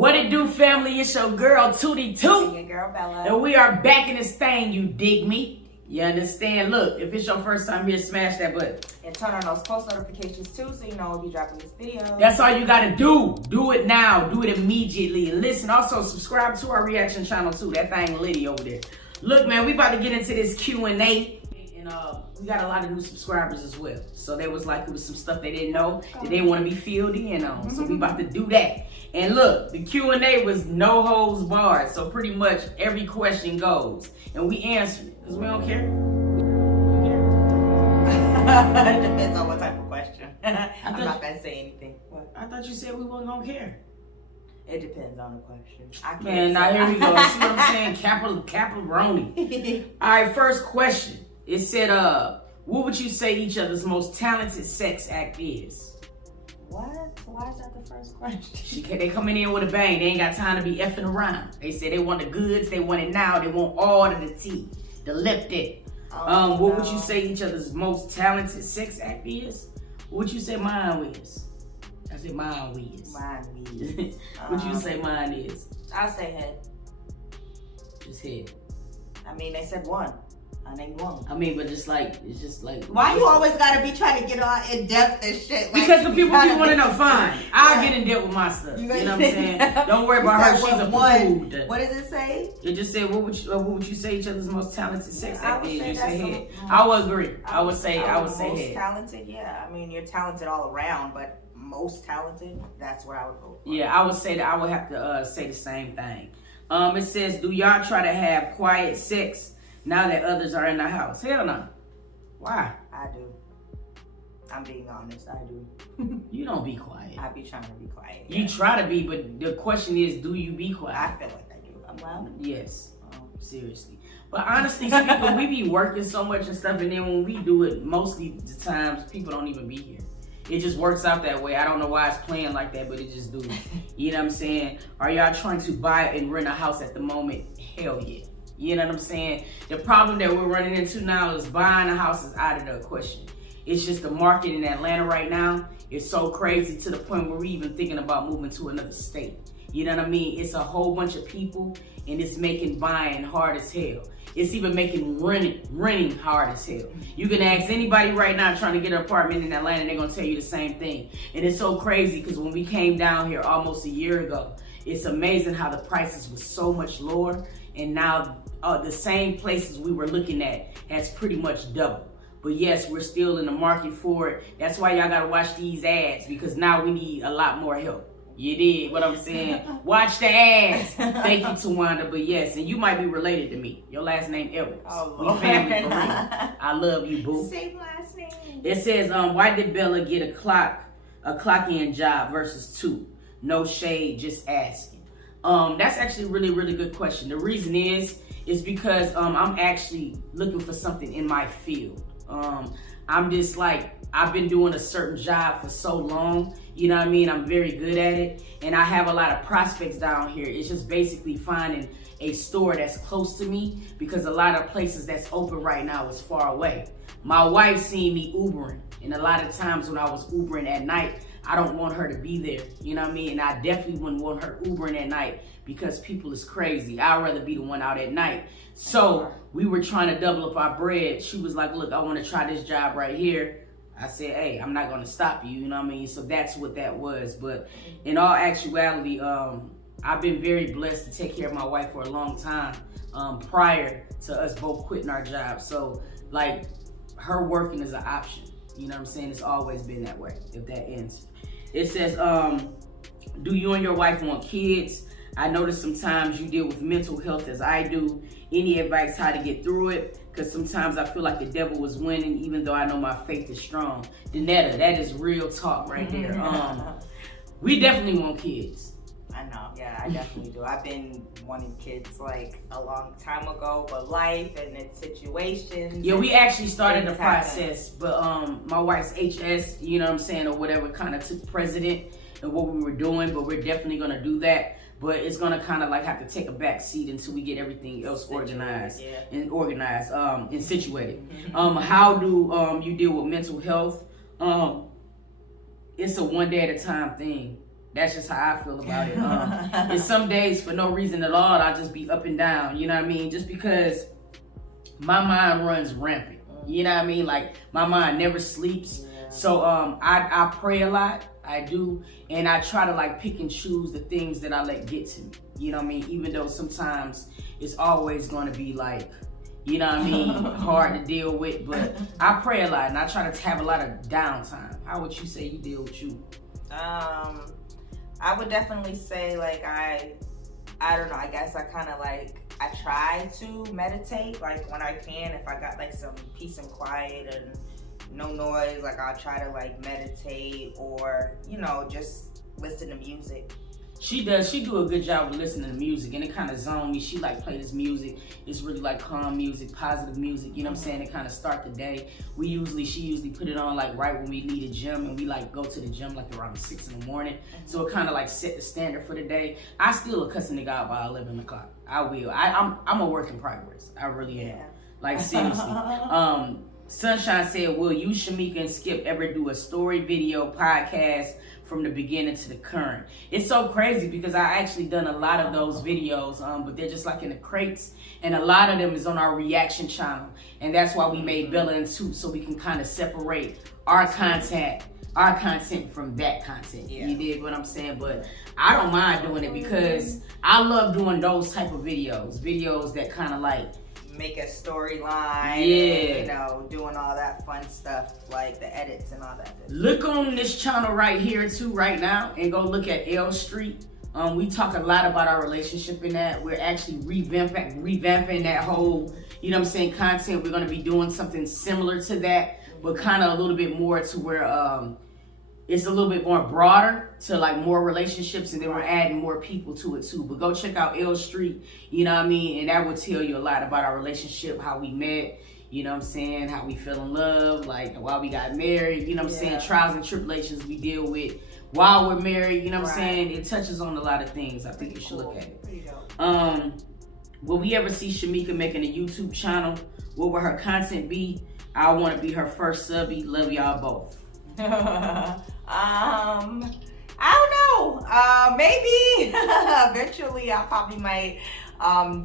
What it do, family? It's your girl, Tootie Toot. Your girl, Bella. And we are back in this thing, you dig me? You understand? Look, if it's your first time here, smash that button. And turn on those post notifications too, so you know we'll be dropping this video. That's all you gotta do. Do it now. Do it immediately. And listen, also subscribe to our reaction channel too. That thing litty over there. Look, man, we about to get into this Q&A. And we got a lot of new subscribers as well. So there was like, it was some stuff they didn't know that they want to be filled in on. So we about to do that. And look, the Q&A was no holds barred. So pretty much every question goes. And we answer it because we don't care. It depends on what type of question. I'm not going to say anything. What? I thought you said we wasn't going to care. It depends on the question. Man, now here we go. See what I'm saying? Capital-roni. All right, first question. It said, what would you say each other's most talented sex act is? What? Why is that the first question? They coming in with a bang. They ain't got time to be effing around. They said they want the goods. They want it now. They want all of the tea. The lip dick. What would you say each other's most talented sex act is? What would you say mine is? I said mine is. Mine is. What would you say mine is? I'll say head. Just head. I mean, they said one. I named one. I mean, but it's just like. Why you always gotta be trying to get all in depth and shit? Like, because the people do want to know. Fine, I'll get in depth with my stuff. You know what I'm saying? Don't worry about her. She's a food. What does it say? It just said, what would you say each other's most talented sex act is? You say head. Mm-hmm. I would agree. I would say most head. Talented, yeah. I mean, you're talented all around, but most talented, that's what I would go for. Yeah, I would say that. I would have to say the same thing. It says, do y'all try to have quiet sex now that others are in the house? Hell no. Why? I do. I'm being honest. I do. You don't be quiet. I be trying to be quiet. You try to be, but the question is, do you be quiet? I feel like I do. I'm loud. Yes. Seriously. But honestly speaking, we be working so much and stuff, and then when we do it, mostly the times, people don't even be here. It just works out that way. I don't know why it's playing like that, but it just do. You know what I'm saying? Are y'all trying to buy and rent a house at the moment? Hell yeah. You know what I'm saying? The problem that we're running into now is buying a house is out of the question. It's just the market in Atlanta right now is so crazy to the point where we're even thinking about moving to another state. You know what I mean? It's a whole bunch of people, and it's making buying hard as hell. It's even making renting hard as hell. You can ask anybody right now trying to get an apartment in Atlanta, they're gonna tell you the same thing. And it's so crazy because when we came down here almost a year ago, it's amazing how the prices were so much lower, and now the same places we were looking at has pretty much doubled. But yes, we're still in the market for it. That's why y'all gotta watch these ads, because now we need a lot more help. You did what I'm saying. Watch the ads. Thank you, Tawanda. But yes, and you might be related to me. Your last name Edwards. Oh, we family for real. I love you, boo. Same last name. It says, why did Bella get a clock-in job versus two? No shade, just asking. That's actually a really good question. The reason is because I'm actually looking for something in my field. I'm just like, I've been doing a certain job for so long, you know what I mean? I'm very good at it, and I have a lot of prospects down here. It's just basically finding a store that's close to me, because a lot of places that's open right now is far away. My wife seen me Ubering, and a lot of times when I was Ubering at night, I don't want her to be there, you know what I mean? And I definitely wouldn't want her Ubering at night because people is crazy. I'd rather be the one out at night. So we were trying to double up our bread. She was like, look, I want to try this job right here. I said, hey, I'm not going to stop you, you know what I mean? So that's what that was. But in all actuality, I've been very blessed to take care of my wife for a long time prior to us both quitting our jobs. So, like, her working is an option. You know what I'm saying? It's always been that way, if that ends. It says, do you and your wife want kids? I notice sometimes you deal with mental health as I do. Any advice how to get through it? Because sometimes I feel like the devil was winning, even though I know my faith is strong. Danetta, that is real talk right there. We definitely want kids. I know, yeah, I definitely do. I've been wanting kids like a long time ago, but life and its situations. Yeah, we actually started the process, but my wife's HS, you know what I'm saying, or whatever, kind of took precedent in what we were doing, but we're definitely gonna do that. But it's gonna kind of like have to take a back seat until we get everything else organized and situated. How do you deal with mental health? It's a one day at a time thing. That's just how I feel about it. And some days, for no reason at all, I just be up and down. You know what I mean? Just because my mind runs rampant. You know what I mean? Like, my mind never sleeps. Yeah. So I pray a lot. I do. And I try to like pick and choose the things that I let get to me. You know what I mean? Even though sometimes it's always going to be like, you know what I mean, hard to deal with. But I pray a lot and I try to have a lot of downtime. How would you say you deal with you? I would definitely say like I don't know, I guess I kind of like, I try to meditate like when I can, if I got like some peace and quiet and no noise, like I'll try to like meditate or, you know, just listen to music. She do a good job of listening to music, and it kind of zone me. She like play this music. It's really like calm music, positive music. You know what I'm saying? It kind of start the day. She usually put it on like right when we leave the gym, and we like go to the gym like around 6 in the morning. So it kind of like set the standard for the day. I still a cussing nigga out by 11 o'clock. I will. I'm a work in progress. I really am. Yeah. Like seriously. Sunshine said, will you, Shamika, and Skip ever do a story video podcast from the beginning to the current? It's so crazy because I actually done a lot of those videos, but they're just like in the crates, and a lot of them is on our reaction channel, and that's why we made Bella Toot, so we can kind of separate our content from that content. Yeah. You dig what I'm saying? But I don't mind doing it because I love doing those type of videos that kind of like make a storyline, yeah, and, you know, doing all that fun stuff like the edits and all that. Look on this channel right here too right now and go look at L Street. We talk a lot about our relationship in that. We're actually revamping that whole, you know what I'm saying, content. We're going to be doing something similar to that, but kind of a little bit more to where it's a little bit more broader to like more relationships, and then we're adding more people to it too. But go check out L Street, you know what I mean? And that will tell you a lot about our relationship, how we met, you know what I'm saying, how we fell in love, like why we got married, you know what I'm saying, trials and tribulations we deal with while we're married, you know what I'm saying? It touches on a lot of things. I think you should look at it. Pretty dope. Will we ever see Shamika making a YouTube channel? What will her content be? I want to be her first subby. Love y'all both. I don't know. Maybe eventually I probably might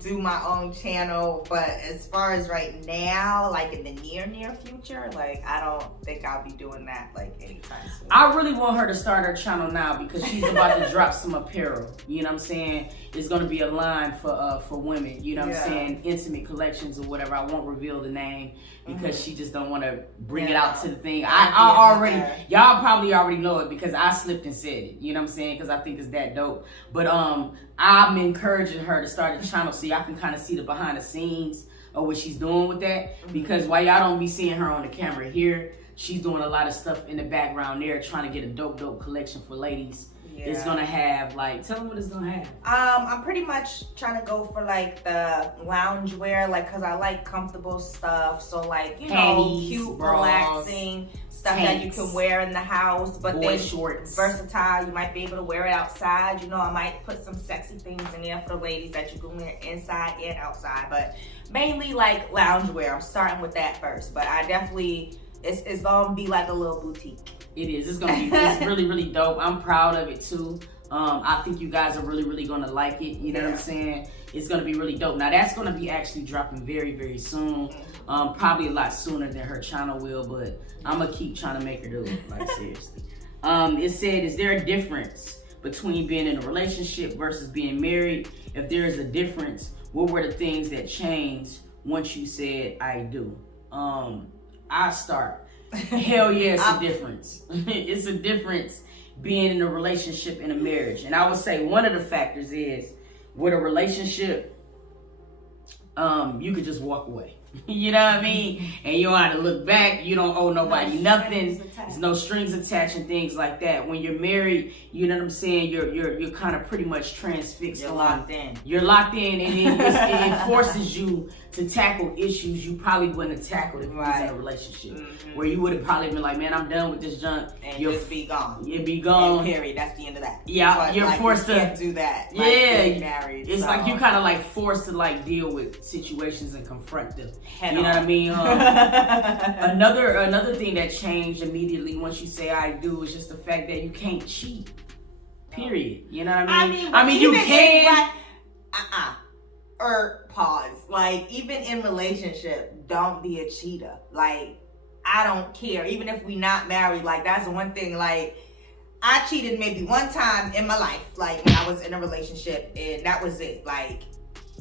do my own channel, but as far as right now, like in the near future, like I don't think I'll be doing that like anytime soon. I really want her to start her channel now because she's about to drop some apparel. You know what I'm saying? It's gonna be a line for women. You know what I'm saying? Intimate collections or whatever. I won't reveal the name because she just don't want to bring it out to the thing. I already, y'all probably already know it because I slipped and said it. You know what I'm saying? Because I think it's that dope. But I'm encouraging her to start a channel so y'all can kind of see the behind the scenes of what she's doing with that. Because while y'all don't be seeing her on the camera here, she's doing a lot of stuff in the background there, trying to get a dope collection for ladies. Yeah. It's gonna have like, tell them what it's gonna have. I'm pretty much trying to go for like the lounge wear, like cause I like comfortable stuff. So like, you know, cute, bras, relaxing stuff that you can wear in the house, but then shorts, versatile. You might be able to wear it outside. You know, I might put some sexy things in there for the ladies that you can wear inside and outside, but mainly like lounge wear. I'm starting with that first, but I definitely, it's gonna be like a little boutique. It is. It's gonna be. It's really dope. I'm proud of it too. I think you guys are really gonna like it. You know what I'm saying? It's gonna be really dope. Now that's gonna be actually dropping very soon. Probably a lot sooner than her channel will, but I'm gonna keep trying to make her do it. Like seriously. It said, is there a difference between being in a relationship versus being married? If there is a difference, what were the things that changed once you said I do? I start. Hell yeah, it's a difference. It's a difference being in a relationship and a marriage. And I would say one of the factors is with a relationship, you could just walk away. You know what I mean? And you don't have to look back. You don't owe nobody nothing. There's no strings attached and things like that. When you're married, you know what I'm saying? You're kind of pretty much transfixed. You're locked in. You're locked in, and it forces you to tackle issues you probably wouldn't have tackled if you was in a relationship. Where you would have probably been like, man, I'm done with this junk. And you'll be gone. You'd be gone. And period. That's the end of that. Yeah, but you're like, forced you to can't do that. Yeah, like, married. It's so. like you kind of like forced to like deal with situations and confront them. Head you know on. what I mean? Another thing that changed immediately once you say I do is just the fact that you can't cheat. Period. You know what I mean? I mean, you can. Or pause. Like, even in relationship, don't be a cheater. Like, I don't care. Even if we not married, like, that's one thing. Like, I cheated maybe one time in my life, like, when I was in a relationship, and that was it. Like,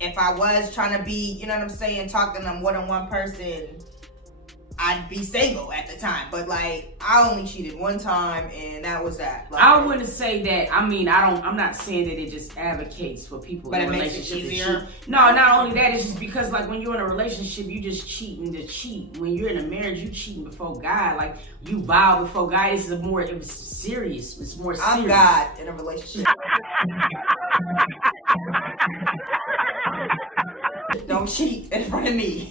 if I was trying to be, you know what I'm saying, talking to more than one person, I'd be single at the time. But, like, I only cheated one time, and that was that. Like, I wouldn't say that. I mean, I'm not saying that it just advocates for people but in it a makes it relationship to easier. cheat. No, not only that, it's just because, like, when you're in a relationship, you just cheating to cheat. When you're in a marriage, you cheating before God. Like, you vow before God. It's serious. It's more serious. I'm God in a relationship. Don't cheat in front of me.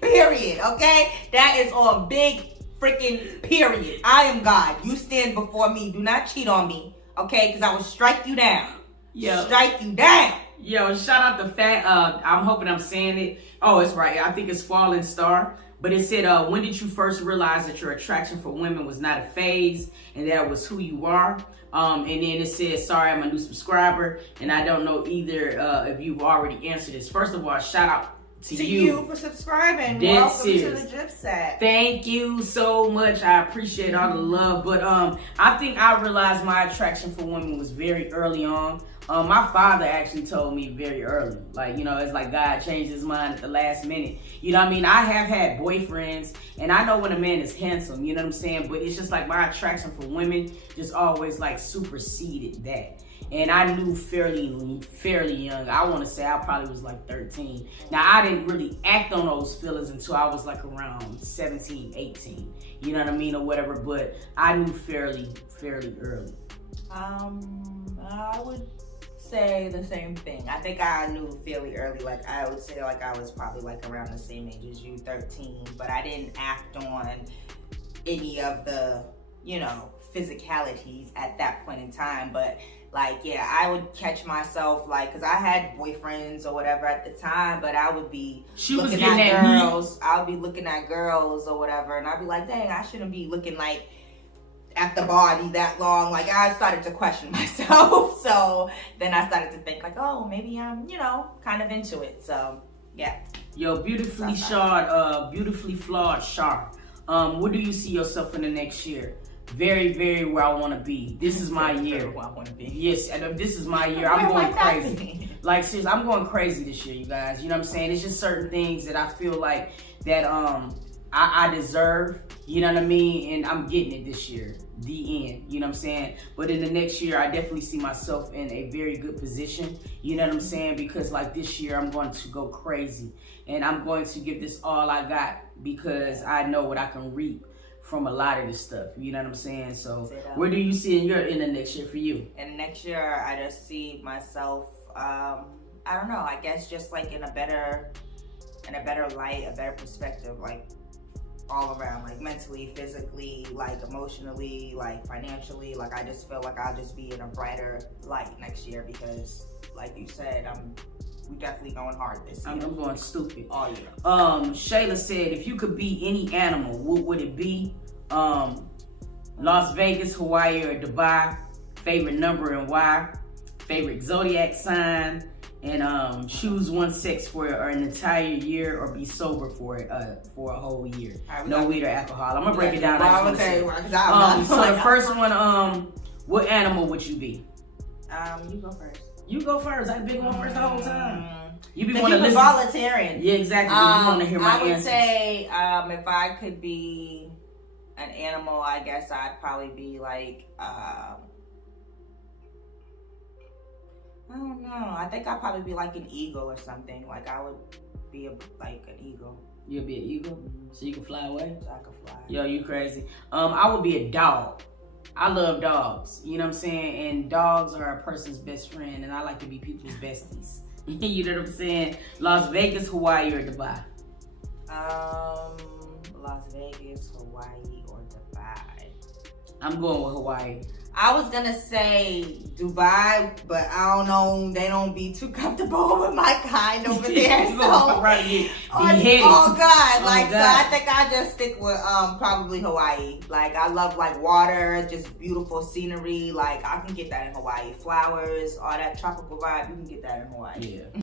Period. Okay? That is on big freaking period. I am God. You stand before me. Do not cheat on me. Okay? Because I will strike you down. Yo. Strike you down. Yo, shout out to Fat. I'm hoping I'm saying it. Oh, it's right. I think it's Fallen Star. But it said, when did you first realize that your attraction for women was not a phase and that was who you are? And then it says, sorry, I'm a new subscriber. And I don't know either if you've already answered this. First of all, shout out to you for subscribing. Dead Welcome serious. to the Drip Set. Thank you so much. I appreciate all the love. But I think I realized my attraction for women was very early on. My father actually told me very early. Like, you know, it's like God changed his mind at the last minute. You know what I mean? I have had boyfriends, and I know when a man is handsome, you know what I'm saying? But it's just like my attraction for women just always like superseded that. And I knew fairly young. I want to say I probably was like 13. Now, I didn't really act on those feelings until I was like around 17, 18. You know what I mean? Or whatever. But I knew fairly early. I would say the same thing. I think I knew fairly early. Like, I would say like I was probably like around the same age as you, 13. But I didn't act on any of the, you know, physicalities at that point in time. But like, yeah, I would catch myself, like, because I had boyfriends or whatever at the time, but I would be looking at girls. I would be looking at girls or whatever, and I'd be like, dang, I shouldn't be looking like at the body that long. Like, I started to question myself. So then I started to think like, oh, maybe I'm, you know, kind of into it. So yeah. Yo, beautifully flawed Char. Where do you see yourself in the next year? Very, very where I want to be. This is my year. Where I want to be. Yes, and this is my year. I'm going crazy. Like, seriously, I'm going crazy this year, you guys. You know what I'm saying? It's just certain things that I feel like that I deserve. You know what I mean? And I'm getting it this year. The end. You know what I'm saying? But in the next year, I definitely see myself in a very good position. You know what I'm saying? Because like this year, I'm going to go crazy. And I'm going to give this all I got because I know what I can reap from a lot of this stuff. You know what I'm saying? So where do you see in the next year for you? And next year, I just see myself, I don't know, I guess just like in a better light, a better perspective, like all around, like mentally, physically, like emotionally, like financially. Like, I just feel like I'll just be in a brighter light next year because, like you said, we definitely going hard this year. I'm going stupid all year. Shayla said, if you could be any animal, what would it be? Las Vegas, Hawaii, or Dubai? Favorite number and why? Favorite zodiac sign? And choose one sex for an entire year or be sober for a whole year. No weed or alcohol. I'm gonna break it down. So the first one, what animal would you be? You go first. You go first. I've been going first the whole time. You be want to listen. Volunteering. Yeah, exactly. You want to hear my answers. I would say, if I could be an animal, I guess I'd probably be like, I don't know. I think I'd probably be like an eagle or something. Like, I would be like an eagle. You'll be an eagle? So you can fly away? So I can fly. Yo, you crazy. I would be a dog. I love dogs, you know what I'm saying? And dogs are a person's best friend, and I like to be people's besties. You know what I'm saying? Las Vegas, Hawaii, or Dubai? Las Vegas, Hawaii, or Dubai. I'm going with Hawaii. I was gonna say Dubai, but I don't know. They don't be too comfortable with my kind over there. So, oh God, like so, I think I just stick with probably Hawaii. Like I love like water, just beautiful scenery. Like I can get that in Hawaii. Flowers, all that tropical vibe. You can get that in Hawaii. Yeah.